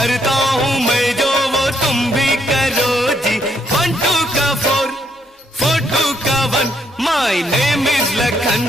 करता हूँ मैं जो वो तुम भी करो जी 1 2 का 4 4 2 का 1 माय नेम इज लखन